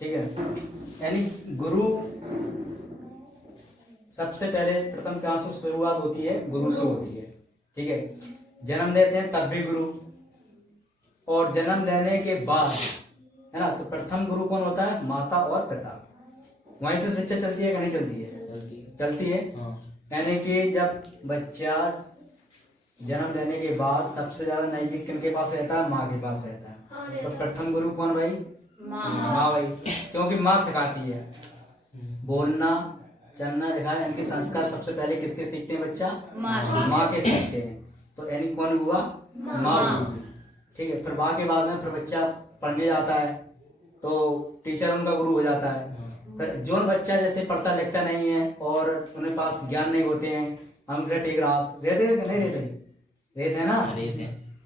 ठीक है। यानी गुरु सबसे पहले प्रथम कहाँ से शुरुआत होती है? गुरु से होती है। ठीक है। जन्म लेते हैं तब भी गुरु, और जन्म लेने के बाद, है ना, तो प्रथम गुरु कौन होता है? माता और पिता। वहीं से शिक्षा चलती है कि नहीं चलती है? चलती है। यानी कि जब बच्चा जन्म लेने के बाद सबसे ज्यादा नजदीक किनके पास रहता है? माँ के पास रहता है। तो प्रथम गुरु कौन भाई? माँ भाई, क्योंकि माँ सिखाती है बोलना, चलना, लिखना। यानी संस्कार सबसे पहले किसके सीखते हैं बच्चा? माँ के सीखते हैं। तो यानी कौन हुआ? माँ। ठीक है। फिर माँ के बाद में फिर बच्चा पढ़ने जाता है तो टीचर उनका गुरु हो जाता है। फिर जो बच्चा जैसे पढ़ता लिखता नहीं है और उनके पास ज्ञान नहीं होते हैं, हम टेलीग्राफ रहते हैं कि नहीं रहते? रहते हैं ना,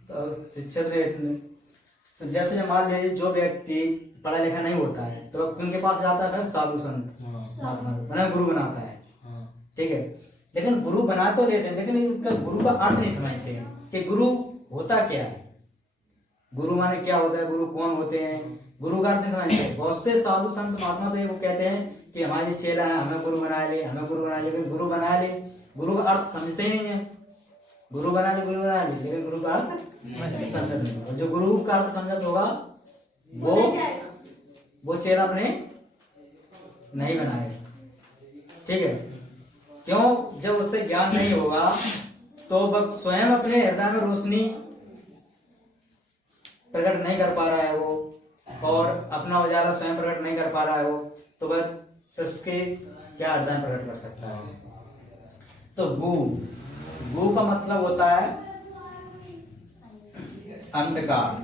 तो शिक्षक रहते। तो जैसे मान लीजिए जो व्यक्ति पढ़ा लिखा नहीं होता है तो उनके पास जाता है साधु संत, महात्मा, गुरु बनाता है। ठीक है। लेकिन गुरु बना तो लेते हैं, लेकिन उनका गुरु का अर्थ नहीं समझते हैं कि गुरु होता क्या है, गुरु माने क्या होता है, गुरु कौन होते हैं, गुरु का अर्थ नहीं समझते हैं। बहुत से साधु संत महात्मा तो ये वो कहते हैं कि हमारे चेला है, हमें गुरु बना ले, हमें गुरु बना ले। लेकिन गुरु बना ले, गुरु का अर्थ समझते ही नहीं है। गुरु बना ले, गुरु बना ले, लेकिन गुरु का अर्थ समझत नहीं। और जो गुरु का अर्थ समझत होगा वो चेला अपने नहीं बनाएगा। ठीक है। क्यों? जब उससे ज्ञान नहीं होगा तो वह स्वयं अपने हृदय में रोशनी प्रकट नहीं कर पा रहा है वो, और अपना उजाला स्वयं प्रकट नहीं कर पा रहा है वो, तो वह शिष्य के क्या हृदय प्रकट कर सकता है? तो गु का मतलब होता है अंधकार।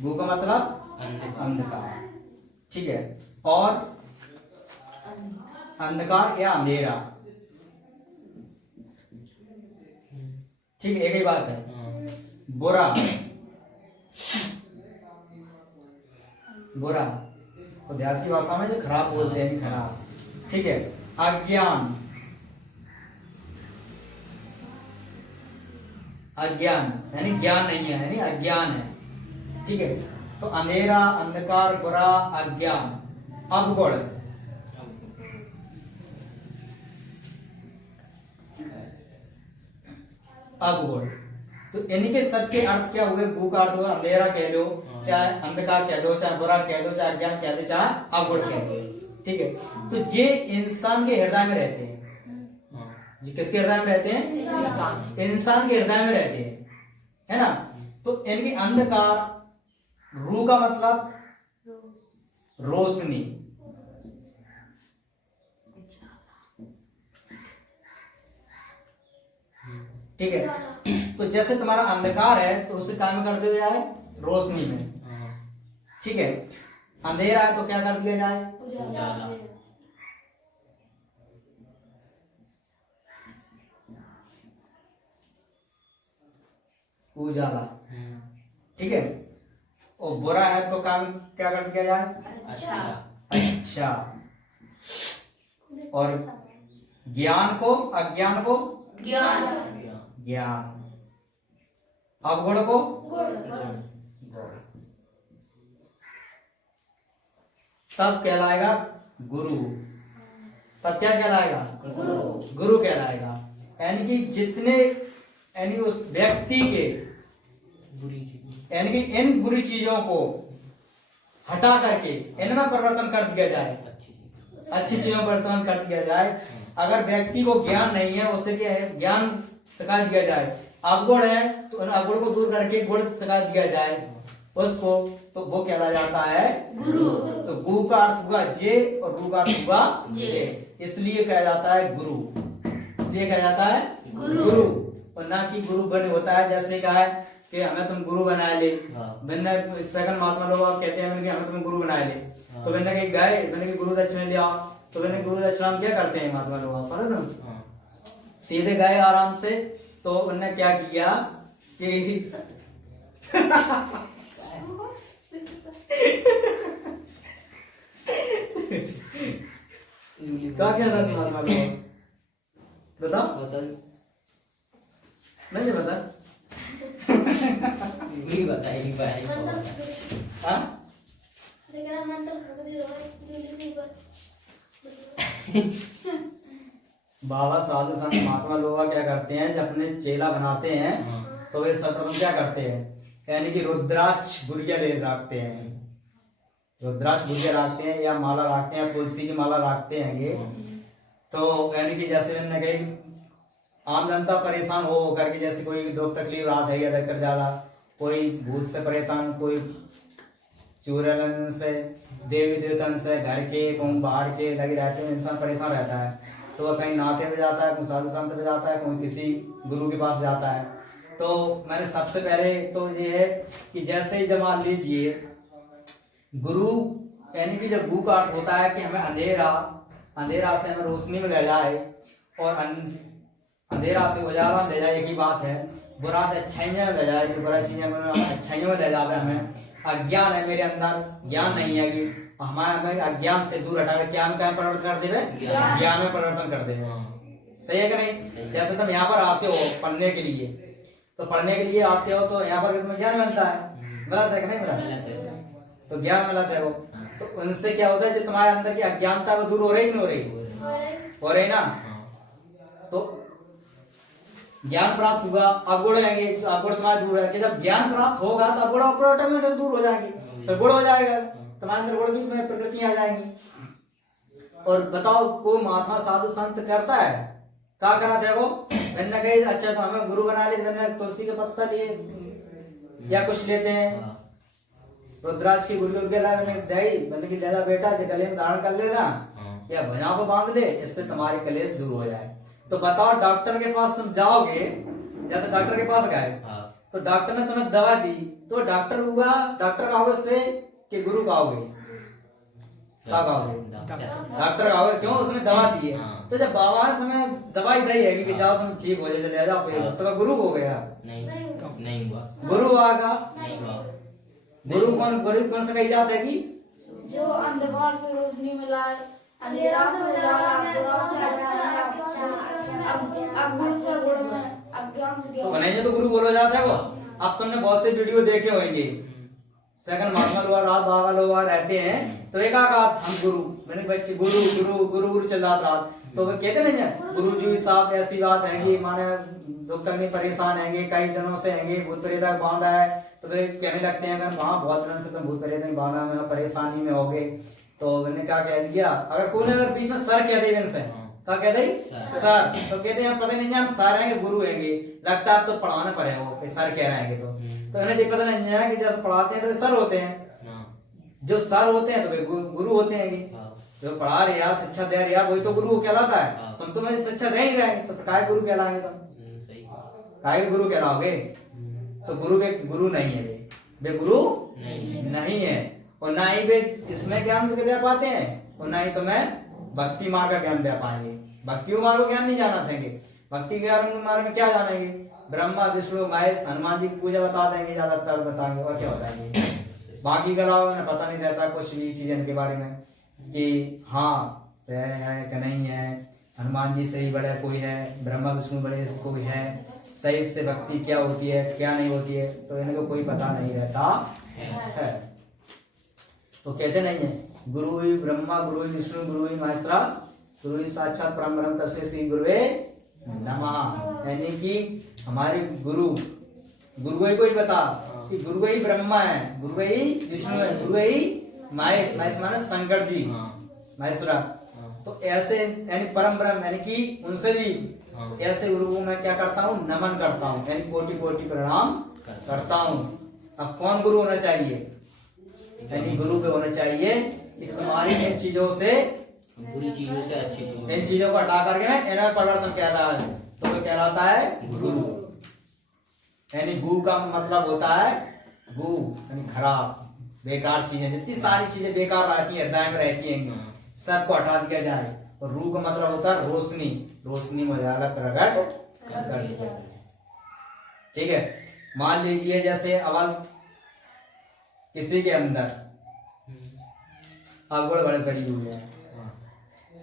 गु का मतलब अंधकार। ठीक है। और अंधकार या अंधेरा, ठीक है, एक ही बात है। बुरा, बुरा विद्यार्थी भाषा में जो खराब बोलते हैं, खराब। ठीक है। अज्ञान, अज्ञान यानी ज्ञान नहीं है, यानी अज्ञान है। ठीक है। तो अंधेरा, अंधकार, बुरा, अज्ञान। अवगुण, अवगुण। तो इनके सबके अर्थ क्या हुए? गु का अर्थ हुआ अंधेरा कह लो, चाहे अंधकार कह दो, चाहे बुरा कह दो, चाहे अज्ञान कह दो, चाहे अवगुण कह दो। ठीक है। तो ये इंसान के हृदय में रहते हैं। जी किसके हृदय में रहते हैं? इंसान के हृदय में रहते हैं, है ना। तो इनके अंधकार, रू का मतलब रोशनी। ठीक है। तो जैसे तुम्हारा अंधकार है तो उसे क्या में कर दिया जाए? रोशनी में। ठीक है। अंधेरा है तो क्या कर दिया जाए? उजाला। उजाला। ठीक है। और बुरा है तो काम क्या कर दिया जाए? अच्छा। और ज्ञान को, अज्ञान को ज्ञान, अवगुण को गुण। तब कहलाएगा गुरु। तब क्या कहलाएगा? गुरु कहलाएगा। यानी कि जितने, यानी उस व्यक्ति के, यानी कि इन बुरी चीजों को हटा करके इनमें परिवर्तन कर दिया जाए, अच्छी चीजों में परिवर्तन कर दिया जाए। अगर व्यक्ति को ज्ञान नहीं है, उसे क्या है? ज्ञान सिखा दिया जाए। अवगुण है तो उन अवगुण को दूर करके गुण सिखा दिया जाए उसको, तो वो कहला जाता है गुरु। तो गु का अर्थ हुआ जे और रू का अर्थ हुआ जे, इसलिए कहा जाता है गुरु। इसलिए कहा जाता है गुरु, और ना कि गुरु बन होता है। जैसे कहा है कि हमें तुम गुरु बना ले, मैंने सेकंड महात्मा लोग कहते हैं मैंने हमें तुम्हें गुरु बना ले, तो मैंने कही गए, मैंने कि गुरु दक्षिणा ले आओ, तो मैंने गुरु दक्षिणा क्या करते हैं महात्मा लोग, पता तुम? सीधे गए आराम से, तो उन्होंने क्या किया कि क्या था महात्मा लोग? बताओ। नहीं बता। नहीं बताएगी। हाँ? बाबा साधु संत महात्मा लोग क्या करते हैं, जब अपने चेला बनाते हैं तो वे सर्वप्रथम क्या करते हैं, यानी कि रुद्राक्ष गुरिया ले रखते हैं, रुद्राक्ष गुरिया रखते हैं या माला रखते हैं, तुलसी की माला रखते हैं ये। तो यानी कि जैसे मैंने कही आम जनता परेशान हो करके, जैसे कोई दुख तकलीफ रात है अधिकतर ज्यादा, कोई भूत से परेशान, कोई चुड़ैल से, देवी देवतन से, घर के कहूँ बाहर के लगे रहते हैं, इंसान परेशान रहता है। तो वह कहीं नाते में जाता है, कोई साधु संत में जाता है, कोई किसी गुरु के पास जाता है। तो मैंने सबसे पहले तो ये है कि जैसे जब मान लीजिए गुरु, यानी कि जब गुरु का अर्थ होता है कि हमें अंधेरा से हमें रोशनी में ले जाए, और अंधेरा से उजाला में ले जाए, एक ही बात है। बुरा से अच्छाई में ले जाए, जो बुरा चीजें अच्छाइयों में ले जाए। हमें अज्ञान है मेरे अंदर, ज्ञान नहीं है कि हमें अज्ञान से दूर हटा कर ज्ञान का परिवर्तन कर देवे, ज्ञान में परिवर्तन कर देवे। सही है कि नहीं? जैसे तुम यहाँ पर आते हो पढ़ने के लिए, तो पढ़ने के लिए आते हो तो यहाँ पर तुम्हें ज्ञान मिलता है, गलत है कि नहीं मिला? तो ज्ञान मिलता है वो, तो उनसे क्या होता है, जो तुम्हारे अंदर की अज्ञानता वो दूर हो रही कि नहीं हो रही? हो रही ना। तो ज्ञान प्राप्त हुआ, अवगुण आएंगे, अवगुण तुम्हारा दूर है कि जब ज्ञान प्राप्त होगा तो अवगुण ऑटोमेटिक दूर हो जाएंगे, तो गुण हो जाएगा, तुम्हारे अंदर गुण की प्रकृतियां आ जाएंगी। और बताओ कोई महात्मा साधु संत करता है, क्या करा था वो? मैंने कही अच्छा तो हमें गुरु बना ले, मैंने तुलसी के पत्ता लिए या कुछ लेते हैं, रुद्राक्ष की गुरु के ला मैंने दही मैंने की लेला बेटा जो गले में धारण कर लेना या भुजा को बांध ले, इससे तुम्हारे कलेश दूर हो जाए। तो बताओ डॉक्टर के पास तुम जाओगे, जैसे डॉक्टर के पास गए तो डॉक्टर ने तुम्हें दवा दी, तो डॉक्टर हुआ, डॉक्टर कहोगे उससे कि गुरु कहोगे? क्या कहोगे? डॉक्टर कहोगे, क्यों? उसने दवा दी है। तो जब बाबा ने तुम्हें दवाई दी है कि जाओ तुम ठीक हो जाए, ले जाओ, तो गुरु हो गया? नहीं हुआ। गुरु आगा? नहीं हुआ। गुरु कौन सा कही जाता है कि जो अंधकार से रोशनी में लाए, अंधेरा से उजाला, बुरा से अच्छा, अब गुरु से गुण में, अब ज्ञान से ज्ञान। तो नहीं, तो गुरु बोला जाता है वो। अब तुमने बहुत से वीडियो देखे होंगे, सेकंड महात्मा लोग रात बाबा लोग रहते हैं, तो एक आका हम गुरु, मैंने बच्चे गुरु गुरु गुरु गुरु चल रहा रात, तो वो कहते नहीं है गुरु जी साहब ऐसी बात है कि माने दुख तक नहीं परेशान हैंगे, कई दिनों से हैंगे, भूत प्रेत बांधा है, तो वे कहने लगते हैं अगर वहाँ बहुत दिनों से तुम भूत प्रेत बांधा में परेशानी में होगे, तो मैंने क्या कह दिया, अगर कोई ने अगर बीच में सर कह दे से क्या कह दे सर, तो कहते हैं पता नहीं हम सर हैं गुरु हैंगे, लगता है तो पढ़ाने पड़े हो सर कह रहे हैं, तो इन्हें ये पता नहीं है कि जैसे पढ़ाते हैं तो सर होते हैं, जो सर होते हैं तो वे गुरु होते हैं, जो पढ़ा रहे हैं शिक्षा दे रहे हैं वही तो गुरु कहलाता है। तुम तो मेरी शिक्षा दे ही रहे तो काय गुरु कहलाएंगे? तुम काय गुरु कहलाओगे? तो गुरु नहीं है, वे गुरु नहीं है, और ना ही वे इसमें ज्ञान दे पाते हैं, और ना ही तुम्हें भक्ति मार्ग का ज्ञान दे पाएंगे। भक्ति मार्ग का ज्ञान नहीं जाना देंगे, भक्ति के मार्ग में क्या जानेंगे? ब्रह्मा विष्णु महेश हनुमान जी की पूजा बता देंगे, ज्यादातर बताएंगे, और क्या बताएंगे? बाकी का अलावा उन्हें पता नहीं रहता कुछ भी चीजें के बारे में कि हाँ है कि नहीं है, हनुमान जी से ही बड़ा कोई है, ब्रह्मा विष्णु बड़े से कोई है, सही से भक्ति क्या होती है क्या नहीं होती है, तो इनको कोई पता नहीं रहता है। तो कहते नहीं है गुरु ही ब्रह्मा, गुरु ही विष्णु, गुरु ही महेश्वरा, गुरु ही साक्षात परम ब्रह्म तस्मै श्री गुरुवे नमः। यानी कि हमारे गुरु ही को ही बता कि गुरु ही ब्रह्मा है, गुरु ही विष्णु है, गुरु ही महेश माने शंकर जी महेश्वरा, तो ऐसे यानी परम ब्रह्म यानी कि उनसे भी ऐसे गुरु को मैं क्या करता हूँ? नमन करता हूँ, यानी कोटि कोटि प्रणाम करता हूँ। अब कौन गुरु होना चाहिए? यानी गुरु पे होना चाहिए कि तुम्हारी इन चीजों से, बुरी चीजों से अच्छी चीजों, इन चीजों को हटा करके इन्हें परिवर्तन कहता है, तो वो कहलाता है गुरु। यानी गु का मतलब होता है गु यानी खराब बेकार चीजें, जितनी सारी चीजें बेकार रहती है हृदय में रहती हैं सबको हटा दिया जाए। और रू का मतलब होता है रोशनी, रोशनी में प्रकट कर दिया। ठीक है, मान लीजिए जैसे अवल किसी के अंदर अवगुण बड़े पड़ी हुई है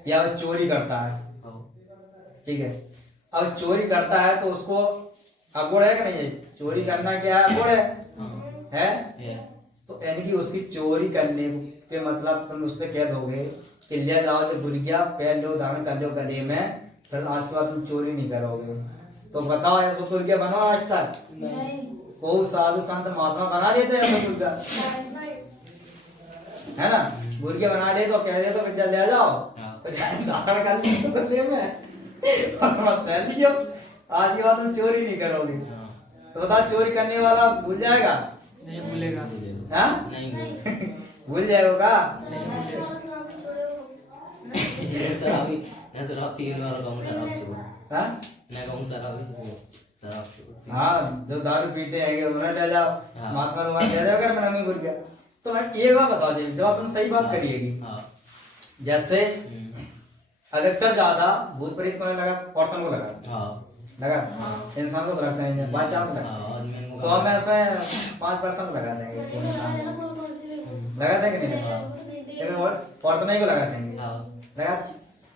या वह चोरी करता है, ठीक है, अब चोरी करता है तो उसको अवगुण है कि नहीं है? चोरी करना क्या है? अवगुण है। है। तो यानी कि उसकी चोरी करने के मतलब तुम उससे कह दोगे कि ले जाओ जो गुड़िया पहन लो धारण कर लो गले में, फिर आज के बाद तुम चोरी नहीं करोगे। तो बताओ ऐसा गुड़िया बनो आज तक? कोई साधु संत महात्मा बना लेते ऐसा गुड़िया, है ना? गुड़िया बना ले तो कह दे तो जब ले जाओ तो धारण कर ली तो गले में और मत पहन लियो, आज के बाद तुम चोरी नहीं करोगे। तो बताओ चोरी करने वाला भूल जाएगा? नहीं भूलेगा। हाँ? नहीं भूल जाएगा? शराब पीने वाला कहूँ शराब छोड़, हाँ? मैं कहूँ शराब छोड़। हाँ, जो दारू पीते हैं उन्हें ले जाओ, हाँ। महात्मा लोग ले जाओ अगर मैंने भूल गया। तो मैं एक बात बताओ जी, जब अपन सही बात करिएगी, जैसे अधिकतर ज्यादा भूत प्रेत को नहीं लगा, औरतों को लगा, इंसान को तो लगता नहीं है, बाई चांस लगा। 100 में से 5% लगा देंगे लगा देंगे नहीं लगा, लेकिन औरतों को लगा देंगे लगा।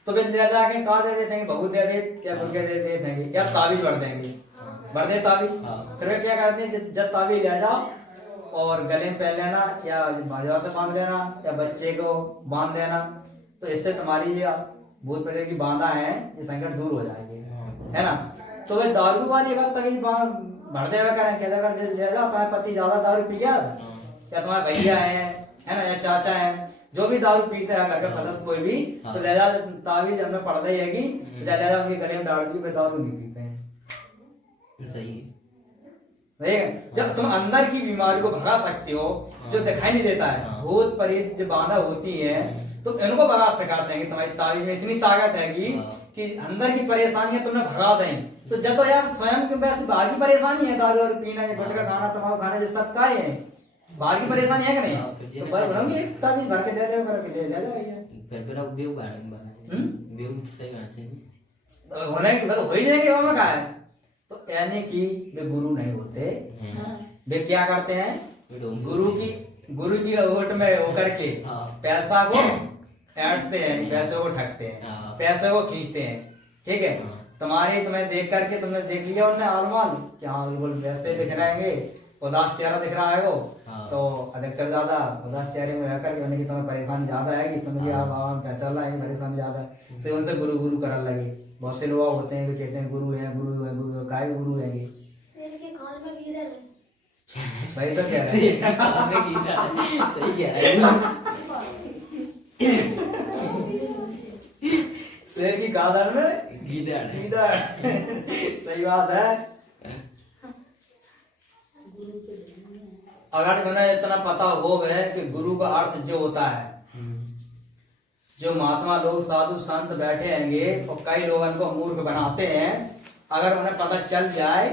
तो फिर ले जाके कहा दे देते हैं, बहुत दे दे या गुड़िया दे देते हैं या ताबीज भर देंगे, भर दे ताबीज। फिर वे क्या करते हैं, जब ताबीज ले जाओ और गले में पहन लेना या बाजार से बांध लेना या बच्चे को बांध देना, तो इससे तुम्हारी ये भूत प्रेत की बाधा है ये संकट दूर हो जाएंगे, है ना? तो वे दारू वाली अगर तभी भर दे करें, कहते अगर ले जाओ तुम्हारे पति ज्यादा दारू पी गया या तुम्हारे भैया है ना, या चाचा है, जो भी दारू पीते हैं घर का सदस्य कोई भी, तो ले जा ताबीज हमने पढ़ दी है ले जा उनके गले में डाल दी, वे दारू नहीं पीते हैं। सही है। जब तुम अंदर की बीमारी को भगा सकते हो जो दिखाई नहीं देता है, भूत प्रेत जो बाधा होती है, तो इनको भगा सिखाते हैं कि तुम्हारी ताबीज में इतनी ताकत है कि अंदर की परेशानियां तुम्हें भगा दें। तो जब तो यार स्वयं की वैसे बाहर की परेशानी है, दारू और पीना, गुटखा खाना, तम्बाकू खाना, जो सब का है, बाहर की परेशानी है कि नहीं? तो भाई बोलूंगी एक ताबीज भर के दे दे करके ले ले भैया, फिर अब बेव तो सही बात है, तो होने की बात हो ही जाएगी, वहां का है। तो यानी कि वे गुरु नहीं होते, वे क्या करते हैं, गुरु की ओट में होकर के पैसा को ऐंठते हैं, पैसे को ठगते हैं, पैसे को खींचते हैं, ठीक है? तुम्हें देख करके तुमने देख लिया उन्हें आलमाल कि हाँ बिल्कुल पैसे दिख रहे हैं, उदास चेहरा दिख रहा है वो, तो अधिकतर ज्यादा उदास चेहरे में रहकर के कि तुम्हें परेशानी ज्यादा है, कि तुम्हें चल रहा है परेशानी ज्यादा है, तो उनसे गुरु गुरु करने लगे। बहुत से लोग होते हैं, वे कहते हैं गुरु है गुरु है गुरु है, काय गुरु है ये भाई, तो क्या सही कह रहा है। शेर की गादर में गीदड़ सही बात है। अगर मैंने इतना पता हो गया कि गुरु का अर्थ जो होता है, जो महात्मा लोग साधु संत बैठे हैंगे और कई लोग इनको मूर्ख बनाते हैं, अगर उन्हें पता चल जाए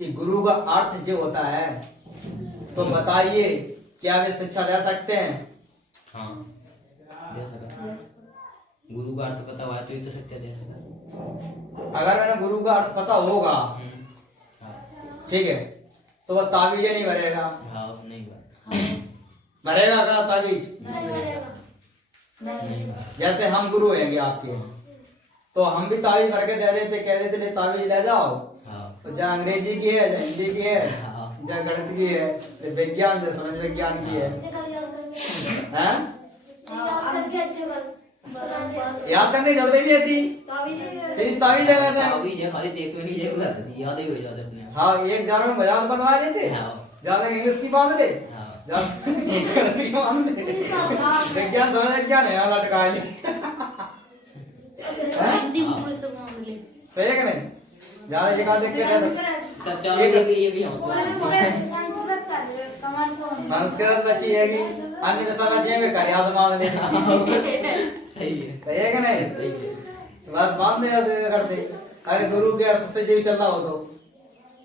कि गुरु का अर्थ जो होता है, तो बताइए क्या वे शिक्षा दे सकते हैं? हाँ दे सकता, गुरु का अर्थ पता हुआ तो ही तो सत्य दे सकता। अगर मैंने गुरु का अर्थ पता होगा, ठीक है, तो वह ताबीज नहीं भरेगा। हाँ नहीं भरेगा क्या ताबीज? नहीं। जैसे हम गुरु हैंगे आपके, तो हम भी ताबीज भर के दे देते, कह देते ले ताबीज ले जाओ, तो जहाँ अंग्रेजी की है, जहाँ हिंदी की है, जहाँ गणित की है, विज्ञान जो समझ विज्ञान की है, याद करने की जरूरत ही नहीं थी, सीधी ताबीज दे देते हैं। खाली देखो नहीं याद ही हो जाता अपने। हाँ, एक जानवर में मजाक बनवा देते, ज्यादा इंग्लिश की बांध दे, विज्ञान समझ विज्ञान है यहाँ लटका है। सही है कि नहीं? ज्यादा एक आध देख के सच्चा संस्कृत बची है कि अन्य विषय बची है, करिया समाज में सही है कि नहीं? सही है। बस मान दे करते, अरे गुरु के अर्थ से जो चल रहा हो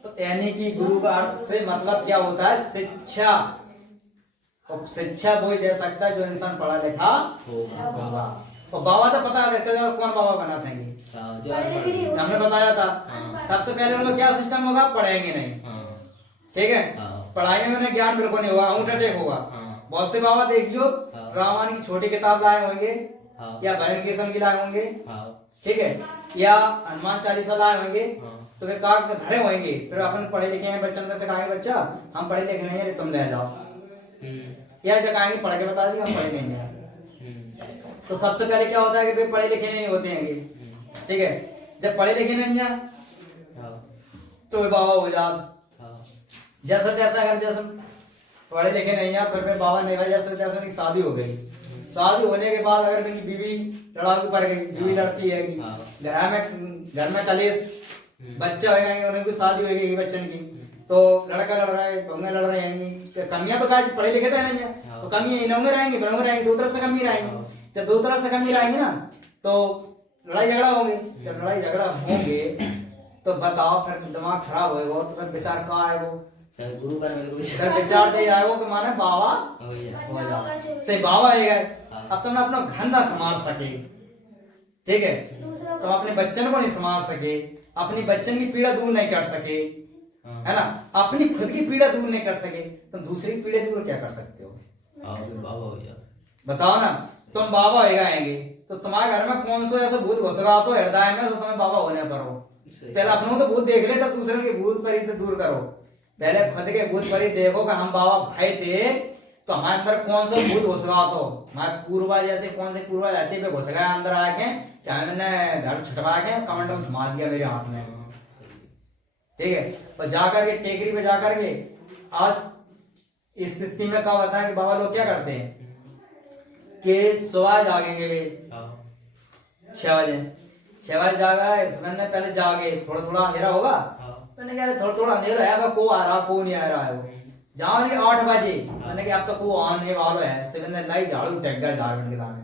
तो यानी कि गुरु का अर्थ से मतलब क्या होता है? शिक्षा। और शिक्षा वो ही दे सकता है जो इंसान पढ़ा लिखा होगा। और बाबा तो पता रहता है कौन बाबा बनाते हैं, हमने बताया था। सबसे पहले उनको क्या सिस्टम होगा? पढ़ेंगे नहीं, ठीक है? पढ़ाई में उन्हें ज्ञान बिल्कुल नहीं होगा, अंगूठा टेक होगा। बहुत से बाबा देखियो रामायण की छोटी किताब लाए होंगे या भजन कीर्तन की लाए होंगे, ठीक है, या हनुमान चालीसा लाए होंगे, तो वे काग के धरे होंगे, फिर अपन पढ़े लिखे हैं बच्चन में से कहेंगे बच्चा हम पढ़े लिखे नहीं है तुम ले जाओ, या जगह आएंगे पढ़ के बता दिया हम पढ़े नहीं है। तो सबसे पहले क्या होता है कि वे पढ़े लिखे नहीं होते हैं, ठीक है। जब पढ़े लिखे नहीं जा तो वे बाबा हो जा, जैसा तैसा अगर जैसा पढ़े लिखे नहीं है फिर बाबा नहीं भाई, जैसे तैसा उनकी शादी हो गई, शादी होने के बाद अगर मेरी बीवी लड़ाकू पड़ गई, बीवी लड़ती है घर में कलेश, बच्चा हो गए उन्हें भी शादी हो गई बच्चन की, तो लड़का लड़ रहा है बहुएं लड़ रहे हैं, कमियां तो क्या पढ़े लिखे तो नहीं है, तो कमी इनों में रहेंगी बड़ों में रहेंगी, दो तरफ से कमी रहेंगी। जब दो तरफ से कमी रहेंगी ना तो लड़ाई झगड़ा होंगे, जब लड़ाई झगड़ा होंगे तो बताओ फिर दिमाग खराब होएगा, तो फिर विचार कहाँ आएगा, गुरु का फिर विचार दे आएगा कि माने बाबा हो जाओ, सही बाबा है। अब तुम अपना घर ना संभाल सके, ठीक है, तुम अपने बच्चन को नहीं संभाल सके, अपनी बच्चन की पीड़ा दूर नहीं कर सके, है ना, अपनी खुद की पीड़ा दूर नहीं कर सके, तुम दूसरी की पीड़ा दूर क्या कर सकते हो? बाबा हो जाओ, बताओ ना, तुम बाबा होएगा आएंगे तो तुम्हारे घर में कौन सा ऐसा भूत घुस रहा तो हृदय में तो तुम्हें बाबा होने पर हो। पहले अपनों तो भूत देख ले, तब दूसरे के भूत परी तो दूर करो। पहले खुद के भूत परी देखो कि हम बाबा भाई थे तो हमारे अंदर कौन सा भूत घुस रहा तो हमारे पूर्वज जैसे कौन से पूर्वज रहते पे घुस गए अंदर आके, क्या मैंने घर छुटवा के कमंडल थमा दिया मेरे हाथ में, ठीक है। और जाकर के टेकरी पे जाकर के आज इस स्थिति में क्या बताया कि बाबा लोग क्या करते हैं कि सुबह जागेंगे वे 6 बजे, 6 बजे जागा है, मैंने पहले जागे थोड़ा थोड़ा अंधेरा होगा, मैंने कहा थोड़ा थोड़ा अंधेरा है, को आ रहा को नहीं आ रहा है, वो जाओगे 8 बजे, मैंने कहा अब तो को आने वाला है, से मैंने लाई झाड़ू टेक गए झाड़ के दाने,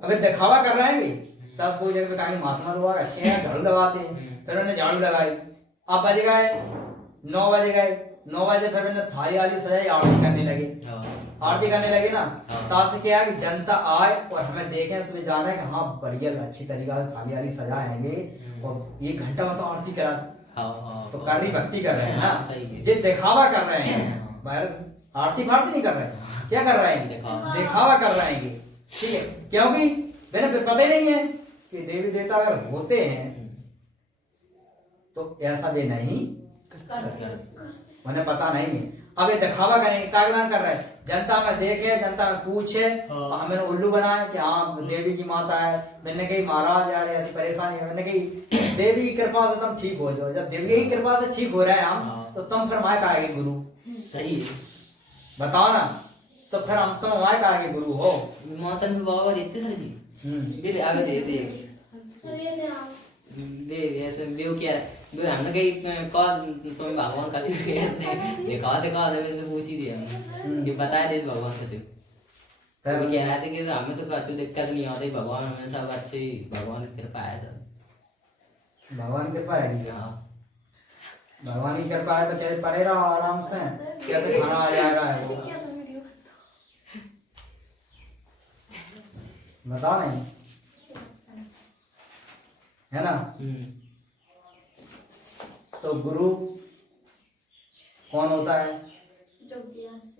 अबे दिखावा कर रहे हैं 10 बजे पे कहीं महात्मा लोग अच्छे हैं झाड़ू लगाते हैं, फिर मैंने झाड़ू लगाई, अब बज गए 9 बजे गए, 9 बजे फिर मैंने थाली वाली सजाई, आरती करने लगे, आरती करने लगे ना, ताकि क्या है कि जनता आए और हमें देखें, उसमें जाना है कि हाँ बढ़िया अच्छी तरीका से थाली वाली सजाएंगे और 1 घंटा मतलब आरती करा, तो कर रही भक्ति कर रहे हैं ना, ये दिखावा कर रहे हैं, बाहर आरती फारती नहीं कर रहे हैं, क्या कर रहे हैं दिखावा कर रहे हैं, ठीक है, क्योंकि मैंने पता ही नहीं है कि देवी देवता अगर होते हैं तो ऐसा भी नहीं उन्हें पता नहीं है। अब ये दिखावा करेंगे, कागलान कर रहे हैं, जनता में देखे, जनता में पूछे और हमें उल्लू बनाए कि हाँ देवी की माता है, मैंने कही महाराज यार ऐसी परेशानी है, मैंने कही देवी की कृपा से तुम ठीक हो जाओ, जब देवी की कृपा से ठीक हो रहे हैं हम तो तुम फिर हमारे कहेंगे गुरु, सही बताओ ना, तो फिर हम तुम हमारे कहेंगे गुरु हो। माता में बाबा रहते सर जी दे आगे दे ऐसे बेव क्या बे हमने कहीं कॉल तुम्हें भगवान का थी देखा वैसे पूछ ही दिया ये बताया दे भगवान का थी तब कह रहा था कि हमें तो कुछ दिक्कत नहीं होती, भगवान हमें सब अच्छे, भगवान की कृपा है सब, भगवान की कृपा है, भगवान की कृपा है तो कैसे पड़े रहो आराम से, कैसे खाना आ जाएगा है वो बताओ नहीं, है ना। तो गुरु कौन होता है?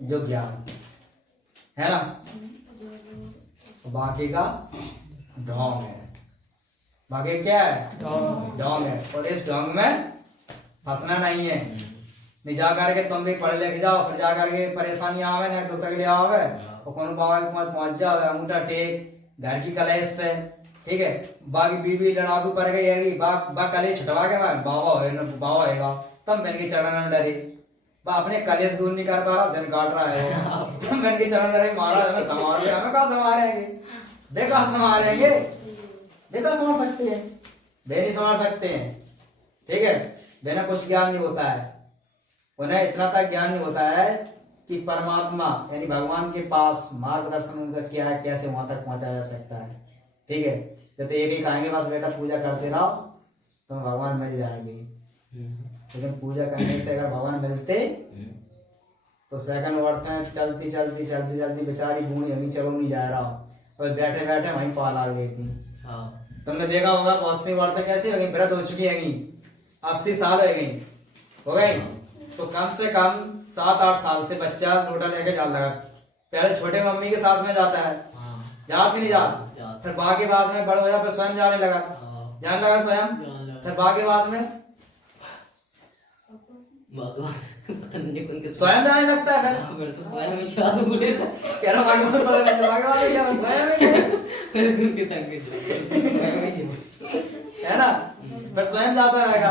जो ज्ञान है ना, तो बाकी का ढोंग है, बाकी क्या है ढोंग है, और इस ढोंग में फंसना नहीं है, नहीं जा करके तुम भी पढ़ लेके जाओ फिर जा करके परेशानी आवे ना तो तक ले आवे और कौन बाबा के पास पहुंच जाओ अंगूठा टेक घर की कलेश से, ठीक है, बाकी बीवी लड़ाकू पड़ गई है बा कलेश छुटवा के बाबा होएगा तब मैंने के चरण में डरे बा अपने कलेश दूर नहीं कर पा रहा दिन काट रहा है तब मैंने के चरण डरे महाराज हमें संभाल रहे, हमें कहाँ संभालेंगे, वे कहाँ संभालेंगे, वे कहाँ संभाल सकते हैं, वे नहीं संभाल सकते हैं, ठीक है, वे ना कुछ ज्ञान नहीं होता है, उन्हें इतना तक ज्ञान नहीं होता है कि परमात्मा यानी भगवान के पास मार्गदर्शन उनका क्या है, कैसे वहां तक पहुंचा जा सकता है, ठीक है। जब तो एक ही कहेंगे बस बेटा पूजा करते रहो तो भगवान मिल जाएंगे, लेकिन पूजा करने से अगर भगवान मिलते तो सेकंड वर्ड में चलती चलती चलती चलती बेचारी बूढ़ी होगी चलो नहीं जा रहा और बैठे बैठे वहीं पाल आ गई थी। तुमने देखा होगा 80 वर्ष तक कैसी हो गई, व्रत हो चुकी है 80 साल हो गई, तो कम से कम 7-8 साल से बच्चा लोटा लेके जा लगा, पहले छोटे मम्मी के साथ में जाता है, याद भी नहीं जाता, फिर बाकी बाद में बड़े हो जाए फिर स्वयं जाने लगा, जाने लगा स्वयं, फिर बाकी बाद में भगवान पता नहीं कौन के स्वयं जाने लगता है फिर। फिर तो स्वयं ही क्या तो बोले था कह रहा भगवान पता नहीं, भगवान है क्या, स्वयं ही है। फिर उनके संग है ना, पर स्वयं जाता रहेगा,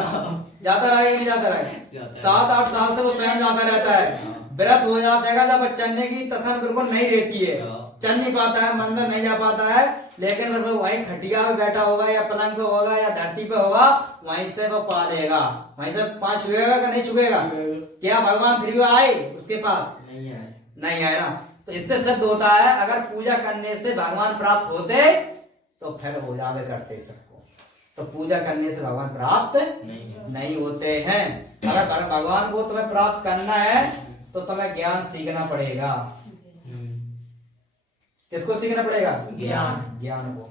जाता रहेगा कि नहीं जाता रहेगा। 7-8 साल से वो स्वयं जाता रहता है, व्रत हो जाता है जब चलने की तथा बिल्कुल नहीं रहती है, चल नहीं पाता है, मंदिर नहीं जा पाता है, लेकिन वो वहीं खटिया में बैठा होगा या पलंग पे होगा या धरती पे होगा, वहीं से वो पालेगा, वहीं से 5 छुएगा कि नहीं छुएगा। क्या भगवान फिर भी आए उसके पास? नहीं आए ना। तो इससे सिद्ध होता है अगर पूजा करने से भगवान प्राप्त होते तो फिर हो जावे करते सबको। तो पूजा करने से भगवान प्राप्त नहीं होते हैं। अगर भगवान को तुम्हें प्राप्त करना है तो तुम्हें ज्ञान सीखना पड़ेगा। किसको सीखना पड़ेगा? ज्ञान को।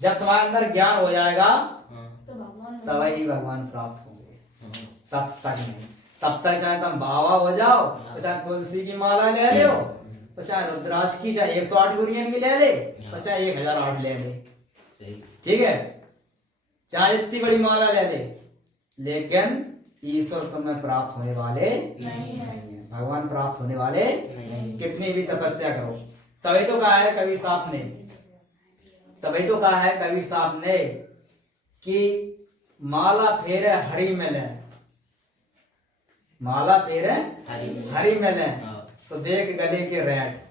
जब तुम्हारे अंदर ज्ञान हो जाएगा तभी भगवान प्राप्त होंगे, तब तक नहीं। तब तक चाहे तुम बाबा हो जाओ, तो चाहे तुलसी की माला ले लो, तो चाहे रुद्राक्ष की, चाहे 108 गुरियन की ले ले, तो चाहे 1008 ले ले, ठीक है, चाहे इतनी बड़ी माला ले ले, लेकिन ईश्वर तुम्हें प्राप्त होने वाले नहीं है। भगवान प्राप्त होने वाले नहीं। कितनी भी तपस्या करो। तभी तो कहा है कबीर साहब ने, तभी तो कहा है कबीर साहब ने कि माला फेरे हरि मिले, माला फेरे हरि मिले, तो देख गले के रेट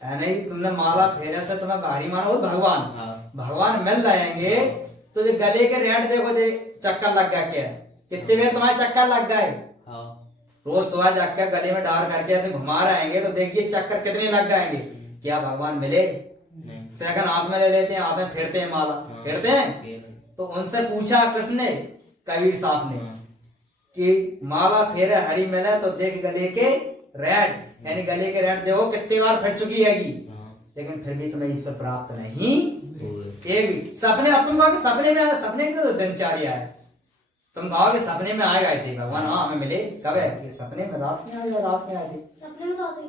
है नहीं। तुमने माला फेरे से तुम्हें हरि मानो भगवान, भगवान मिल जाएंगे। तो जो गले के रेट देखो, जो चक्कर लग गया, क्या कितने देर तुम्हारे चक्कर लग गए? रोज सुबह जाकर गले में डाल करके ऐसे घुमा रहेंगे तो देखिए चक्कर कितने लग जाएंगे। क्या भगवान मिले? सेकंड हाथ में ले लेते हैं, हाथ में फेरते हैं, माला फेरते हैं। तो उनसे पूछा किसने? कबीर साहब ने, कि माला फेरे हरि मिले तो देख गले के रेट, यानी गले के रेट देखो कितनी बार फिर चुकी हैगी, लेकिन फिर भी तुम्हें ईश्वर प्राप्त नहीं। एक भी सपने, अब तुम कहो सपने में आया, सपने की तो दिनचर्या है। तुम कहो कि सपने में आ गए थे भगवान, हाँ हमें मिले, कब है कि सपने में? रात में आए, रात में आए थे।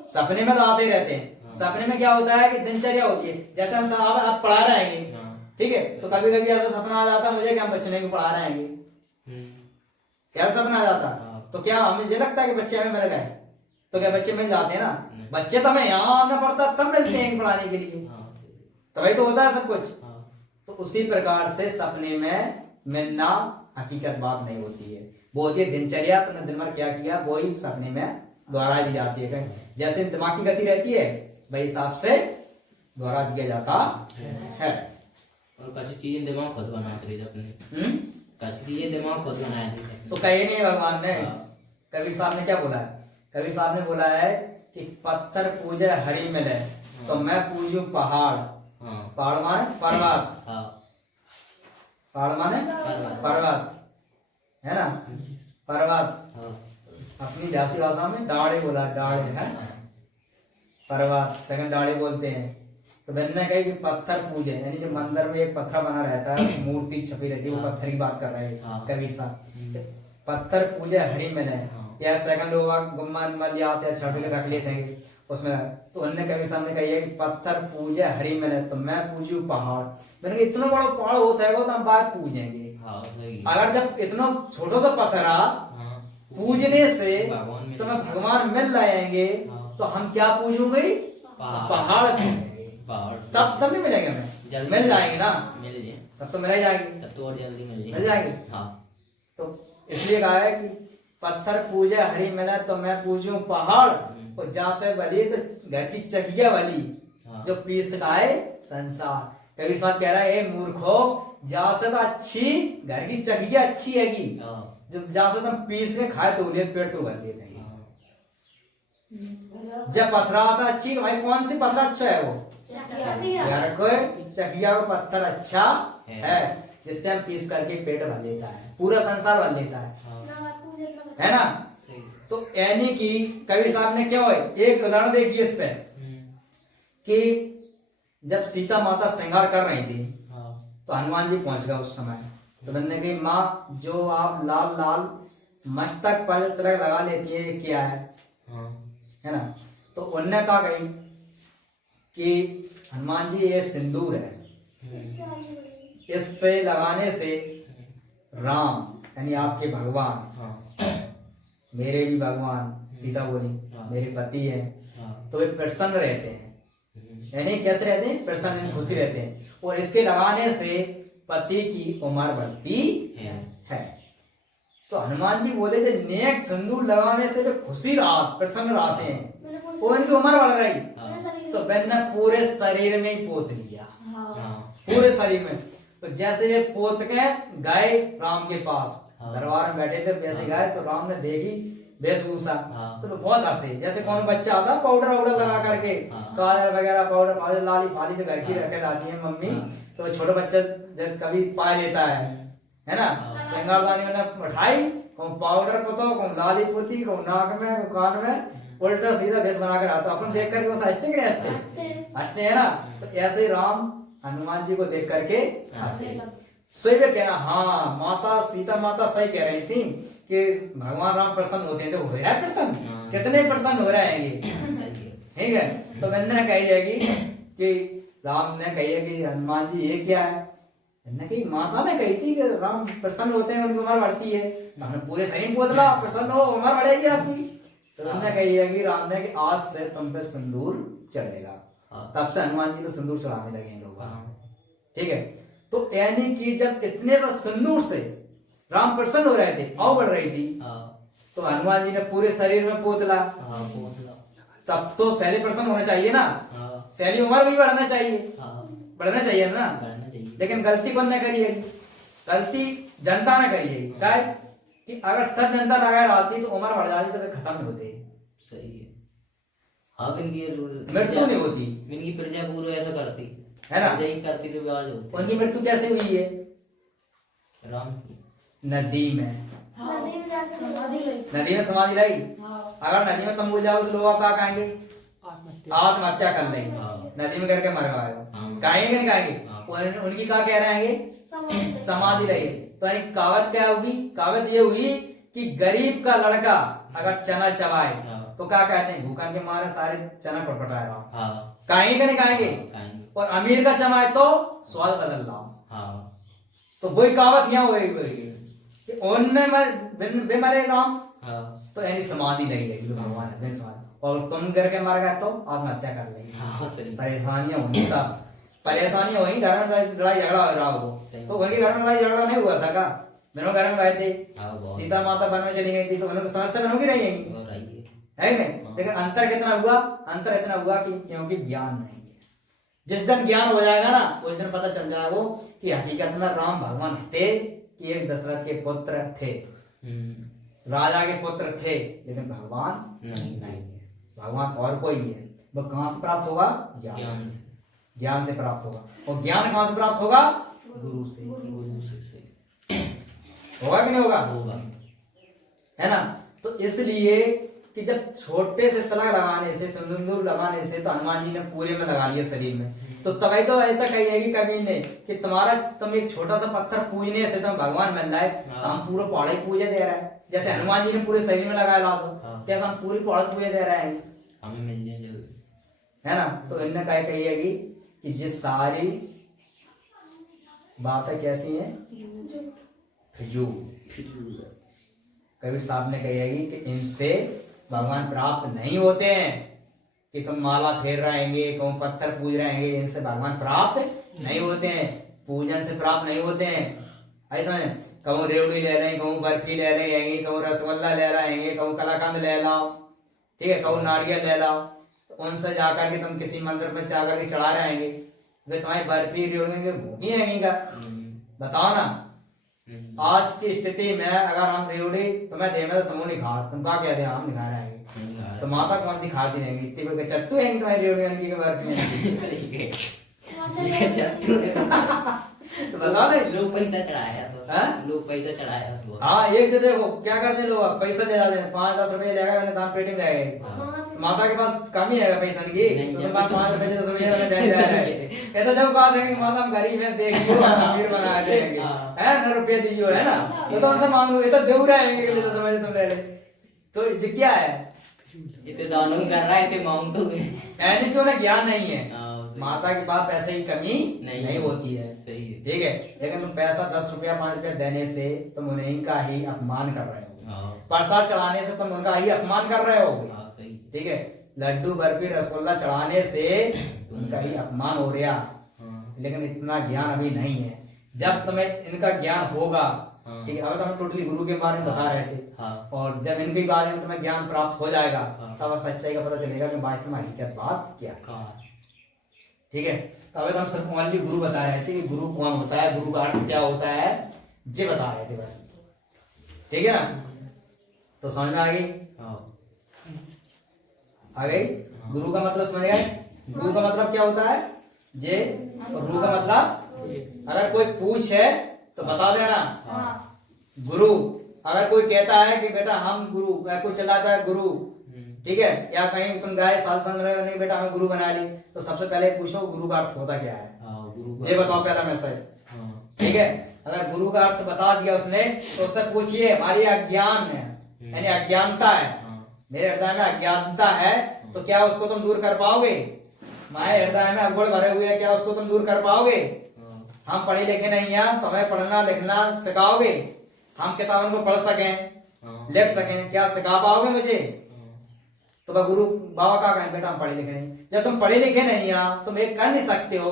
सपने में तो आते ही रहते हैं। सपने में क्या होता है कि दिनचर्या होती है। जैसे हम आप पढ़ा रहे हैं, ठीक है, तो कभी कभी ऐसा सपना आ जाता है मुझे कि हम बच्चे को पढ़ा रहे हैं, क्या सपना आ जाता, तो क्या हमें ये लगता है कि बच्चे हमें मिल गए? तो क्या बच्चे मिल जाते हैं ना? बच्चे तो हमें यहाँ आना पड़ता तब मिलते हैं पढ़ाने के लिए, तभी तो होता है सब कुछ। तो उसी प्रकार से सपने में मिलना हकीकत बात नहीं होती है, वो होती है दिनचर्या। तुमने दिन भर क्या किया वही सपने में दोहरा दी जाती है। जैसे दिमाग की गति रहती है वही हिसाब से दोहरा दिया जाता है। और काफी चीजें दिमाग खुद बनाते रहे अपने, काफी चीजें दिमाग खुद बनाए थे। तो कहे नहीं भगवान ने, कबीर साहब ने क्या बोला है? कबीर साहब ने बोला है कि पत्थर पूजे हरि मिले तो मैं पूजू पहाड़। पहाड़ माने पर्वत, पहाड़ माने पर्वत, है ना, पर्वत। अपनी झांसी भाषा में डाड़े बोला, डाड़े है पर्वत, सेकंड डाड़े बोलते हैं। तो मैंने कही कि पत्थर पूजे, यानी जो मंदिर में एक पत्थर बना रहता है, मूर्ति छपी रहती है, वो पत्थर की बात कर रहे हैं कबीर साहब। पत्थर पूजे हरि मिले, या सेकंड लोग गुम्मा आते हैं छपी रख लेते हैं उसमें। तो उन्होंने कबीर साहब ने कही है कि पत्थर पूजे हरि मिले तो मैं पूजू पहाड़। मैंने कहा इतना बड़ा पहाड़ होता है वो तो हम बाहर पूजेंगे। अगर जब इतना छोटा सा पत्थरा पूजने से तुम्हें भगवान मिल जाएंगे तो हम क्या पूजूंगे? पहाड़ तब नहीं मिलेंगे हमें, मिल जाएंगे ना, तब तो मिल जाएंगे, तब तो और जल्दी मिल जाएंगे। तो इसलिए कहा है कि पत्थर पूजे हरि मिला तो मैं पूजूं पहाड़, और जासे वाली तो घर की चकिया वाली जो पीस खाए संसार। कबीर साहब कह रहा है ए मूर्खो, जासे तो अच्छी घर की चकिया अच्छी हैगी, जब जासे तुम पीस के खाए तो उन्हें पेट तो भर लेते हैं। जब पत्थरा सा अच्छी, भाई कौन सी पत्थर अच्छा है? वो यार कोई चकिया का पत्थर अच्छा है जिससे हम पीस करके पेट भर लेता है, पूरा संसार भर लेता है ना। तो यानी कि कबीर साहब ने क्यों एक उदाहरण देखिए इस पे, कि जब सीता माता श्रृंगार कर रही थी तो हनुमान जी पहुंच गए उस समय। तो मैंने कही माँ जो आप लाल लाल मस्तक पर तिलक लगा लेती है ये क्या है ना? तो उनने कहा गई कि हनुमान जी ये सिंदूर है, इससे लगाने से राम यानी आपके भगवान, हाँ मेरे भी भगवान, सीता बोली हाँ। मेरे पति है, हाँ तो वे प्रसन्न रहते हैं। यानी कैसे रहते हैं? प्रसन्न, खुशी रहते हैं। और इसके लगाने से पति की उम्र बढ़ती है। तो हनुमान जी बोले जो नेक सिंदूर लगाने से वे खुशी रात प्रसन्न रहते हैं और इनकी उम्र बढ़ गई। तो मैंने पूरे शरीर में ही पोत लिया, पूरे शरीर में। तो जैसे ये पोत के गए राम के पास, दरबार में बैठे थे, वैसे गए तो राम ने देखी वेशभूषा, तो बहुत हंसे। जैसे कौन बच्चा आता पाउडर वाउडर लगा करके, काजल वगैरह पाउडर पाउडर लाली फाली जो घर की रखे रहती है मम्मी, तो छोटा बच्चा जब कभी पा लेता है ना, श्रृंगारदानी में उठाई, कौन पाउडर पुतो, कौन लाली पुती, कौन नाक में, कौन कान में, उल्टा सीधा भेष बना कर आता। अपन देख करके वो हंसते कि नहीं हंसते हैं ना। तो ऐसे ही राम हनुमान जी को देख करके हंसे। सही में कहना, हाँ माता सीता माता सही कह रही थी कि भगवान राम प्रसन्न होते हैं। तो हो रहा है प्रसन्न, कितने प्रसन्न हो रहे हैं ये, ठीक है। तो मैंने कही जाएगी कि राम ने कही है कि हनुमान जी ये क्या है, मैंने कही माता ने कही थी कि राम प्रसन्न होते हैं, उनकी उम्र बढ़ती है। तो हमने पूरे शरीर बोला प्रसन्न हो, उम्र बढ़ेगी आपकी। तो मैंने कही है कि राम ने कि आज से तुम पे सिंदूर चढ़ेगा। तब से हनुमान जी को सिंदूर चढ़ाने लगे लोग, ठीक है। तो यानी कि जब इतने सा सिंदूर से राम प्रसन्न हो रहे थे, आव बढ़ रही थी, तो हनुमान जी ने पूरे शरीर में पोतला। तब तो शैली प्रसन्न होना चाहिए ना, शैली उम्र भी बढ़ना चाहिए, बढ़ना चाहिए ना। लेकिन गलती कौन ने करी है? गलती जनता ने करी है। क्या है कि अगर सब जनता लगा रहती तो उम्र बढ़ जाती, तो वे खत्म नहीं होते। सही है। हाँ, इनकी मृत्यु नहीं होती, इनकी प्रजा पूर्व ऐसा करती है ना, यही करती तो आज होती। उनकी मृत्यु कैसे हुई है? राम नदी में, नदी में समाधि लाई। हाँ। अगर नदी में तुम भूल जाओ तो लोग क्या कहेंगे? आत्महत्या कर लेंगे, नदी में करके मर गए, कहेंगे नहीं कहेंगे? उनकी क्या कह रहे हैं? समाधि लाई। तो यानी कहावत क्या होगी? कहावत ये हुई कि गरीब का लड़का अगर चना चबाए तो क्या कहते हैं? भूखन के मारे सारे चना पटपटाए रहा, कहेंगे नहीं कहेंगे? और अमीर का चमाए तो स्वाद बदल रहा। तो वही कहावत यहाँ होगी कि उनने बे मरे राम, तो यानी समाधि नहीं है जो भगवान है समाधि। और तुम करके मर गए तो आत्महत्या कर लेंगे। परेशानियां होनी था, परेशानियां हुई, घर में लड़ाई झगड़ा हो रहा हो। तो उनके घर में लड़ाई झगड़ा नहीं हुआ था का? दोनों घर में गए थे, सीता माता वन में चली गई थी, तो उनको समस्या होगी रहेगी, है नहीं? लेकिन अंतर कितना हुआ? अंतर इतना हुआ कि क्योंकि ज्ञान नहीं है। जिस दिन ज्ञान हो जाएगा ना, उस दिन पता चल जाएगा कि हकीकत में राम भगवान थे कि एक दशरथ के पुत्र थे, राजा के पुत्र थे, लेकिन भगवान नहीं है। भगवान और कोई है। वो कहां से प्राप्त होगा? ज्ञान से प्राप्त होगा। और ज्ञान कहां से प्राप्त होगा? गुरु से। होगा कि नहीं होगा? है ना। तो इसलिए कि जब छोटे से तिलक लगाने से, सिंदूर लगाने से, तो हनुमान जी ने पूरे में लगा लिया शरीर में। तो तभी तो ऐसा कहिएगी कभी ने कि तुम एक छोटा सा पत्थर पूजने से तुम भगवान बन जाए, तो हम पूरा पहाड़ ही पूजा दे रहे हैं। जैसे हनुमान जी ने पूरे शरीर में लगाया ला, तो जैसे हम पूरी पहाड़ पूजा दे रहे हैं, हमें मिल जाए, है ना। तो इनने क्या कहिएगी कि जिस सारी बातें कैसी हैं, कबीर साहब ने कहिएगी कि इनसे भगवान प्राप्त नहीं होते हैं। कि तुम माला फेर रहेंगे, कहूँ पत्थर पूज रहेंगे, इनसे भगवान प्राप्त नहीं होते हैं, पूजन से प्राप्त नहीं होते हैं। ऐसा है, कहूँ रेवड़ी ले लें, कहूँ बर्फी ले लेंगे, कहूँ रसगुल्ला ले लाएंगे, कहूँ कलाकंद ले लाओ, ठीक है, कहूँ नारियल ले लाओ, तो उनसे जाकर के तुम किसी मंदिर में जाकर के चढ़ा रहेंगे, वे तुम्हारी बर्फी रेवड़ी भूखी रहेंगी का? बताओ ना। आज की स्थिति में अगर हम रेवड़ी तुम्हें देंगे तो तुम नहीं खा, तुम क्या कहते हैं? हम नहीं खा रहे हैं। तो माता कौन सी खाती रहेंगी? इतनी कोई चट्टू है तुम्हारी रेवड़ी की बर्फी? तो बता दे, लोग पैसा चढ़ाया तो, लोग पैसा चढ़ाया तो। हाँ, एक से देखो क्या करते हैं लोग, पैसा ले जाते हैं, 5-10 रुपए लेगा, मैंने दान पेटी में ले गए। माता के पास कम ही है पैसा की, तो 5 रुपए 10 रुपए ये तो जब बात है कि माता हम गरीब है, देखियो अमीर बना देंगे, है ना, रुपये दीजियो, है ना। तो उनसे मांग लो, ये तो देव रहेंगे कि तो समझ तुम ले ले। तो ये क्या है? इतने दानों कर रहा है, इतने मांग तो यानी कि उन्हें ज्ञान नहीं है, सही। माता के पास पैसे की कमी नहीं होती है, सही है। ठीक है। लेकिन तुम पैसा 10 रुपया 5 रुपया देने से तुम उन्हीं का ही अपमान कर रहे हो, हाँ प्रसाद चढ़ाने से तुम उनका ही अपमान कर रहे हो, हाँ सही। ठीक है। लड्डू बर्फी रसगुल्ला चढ़ाने से उनका ही अपमान हो रहा, हाँ लेकिन इतना ज्ञान अभी नहीं है। जब तुम्हें इनका ज्ञान होगा, हाँ। ठीक है, अभी तो हम टोटली गुरु के बारे में बता रहे थे, हाँ और जब इनके बारे में तुम्हें ज्ञान प्राप्त हो जाएगा हाँ। तब सच्चाई का पता चलेगा कि वास्तव में हकीकत बात क्या है, हाँ ठीक है। तो अभी तो हम सिर्फ ओनली गुरु बता रहे थे कि गुरु कौन होता है, गुरु का अर्थ क्या होता है, ये बता रहे थे बस, ठीक है ना। तो समझ में आ गई, हाँ आ गई। गुरु का मतलब समझ गए, गुरु का मतलब क्या होता है ये, और रू का मतलब अगर कोई पूछे तो बता देना हाँ गुरु। अगर कोई कहता है कि बेटा हम गुरु, या कोई चलाता है गुरु, ठीक है, या कहीं तुम गए साल संग में, नहीं बेटा हमें गुरु बना ली, तो सबसे पहले पूछो गुरु का अर्थ होता क्या है, हाँ गुरु ये बताओ पहला मैसेज, हाँ ठीक है। अगर गुरु का अर्थ बता दिया उसने तो उससे पूछिए हमारी अज्ञान है, यानी अज्ञानता है, मेरे हृदय में अज्ञानता है, तो क्या उसको तुम दूर कर पाओगे। हमारे हृदय में अवगुण भरे हुए हैं, क्या उसको तुम दूर कर पाओगे। हम पढ़े लिखे नहीं हैं तो हमें पढ़ना लिखना सिखाओगे, हम किताबों को पढ़ सकें लिख सकें, क्या सिखा पाओगे मुझे। तो वह गुरु बाबा का कहें बेटा हम पढ़े लिखे नहीं, जब तुम पढ़े लिखे नहीं हैं तुम एक कर नहीं सकते हो,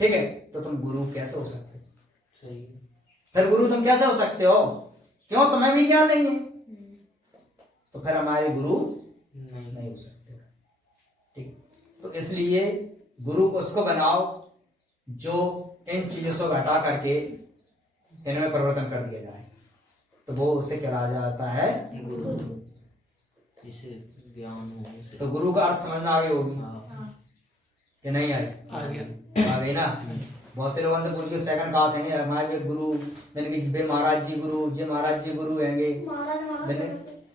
ठीक है, तो तुम गुरु कैसे हो सकते हो, सही। फिर गुरु तुम कैसे हो सकते हो, क्यों तुम्हें भी ज्ञान नहीं है, तो फिर हमारे गुरु नहीं हो सकते, ठीक। तो इसलिए गुरु उसको बनाओ जो इन चीजों से हटा करके इनमें परिवर्तन कर दिया जाए, तो वो उसे क्या जाता है गुरु जिसे ज्ञान हो उसे। तो गुरु का अर्थ समझ में आ गई होगी हाँ कि नहीं आई, आ गया। आ गई ना। बहुत से लोगों से पूछ के सेकंड कहा थे हमारे भी गुरु, मैंने कि बे महाराज जी गुरु, जी महाराज जी गुरु हैंगे,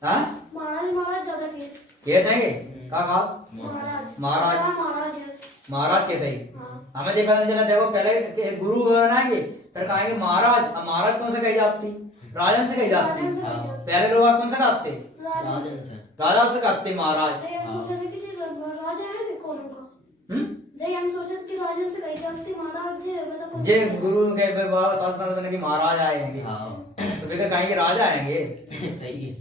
हाँ महाराज ज्यादा कहते हैं कहा महाराज महाराज कहते ही, हमें ये पता नहीं चला। देखो पहले गुरु बनाएंगे फिर कहेंगे महाराज, अब महाराज कौन से कही जाती, राजन से कही जाती, पहले लोग कौन से कहते, राजन से राजा से कहते महाराज। जे गुरु के बाबा साल साल बने कि महाराज आएंगे, हाँ तो वे कहेंगे राजा आएंगे, सही है।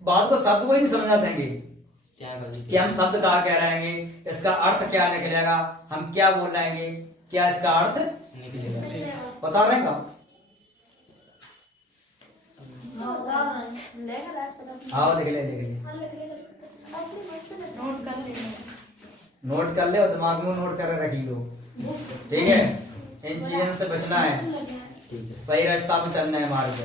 बात को शब्द को ही नहीं समझा देंगे क्या करें कि हम शब्द कहा कह रहे हैं, इसका अर्थ क्या निकलेगा, हम क्या बोल रहे हैं, क्या इसका अर्थ निकलेगा। बता रहे हैं का। हाँ लिख ले नोट कर ले और दिमाग में नोट कर रखी लो, ठीक है। इन चीजों से बचना है, ठीक है। सही रास्ता पे चलना है मार्ग पे।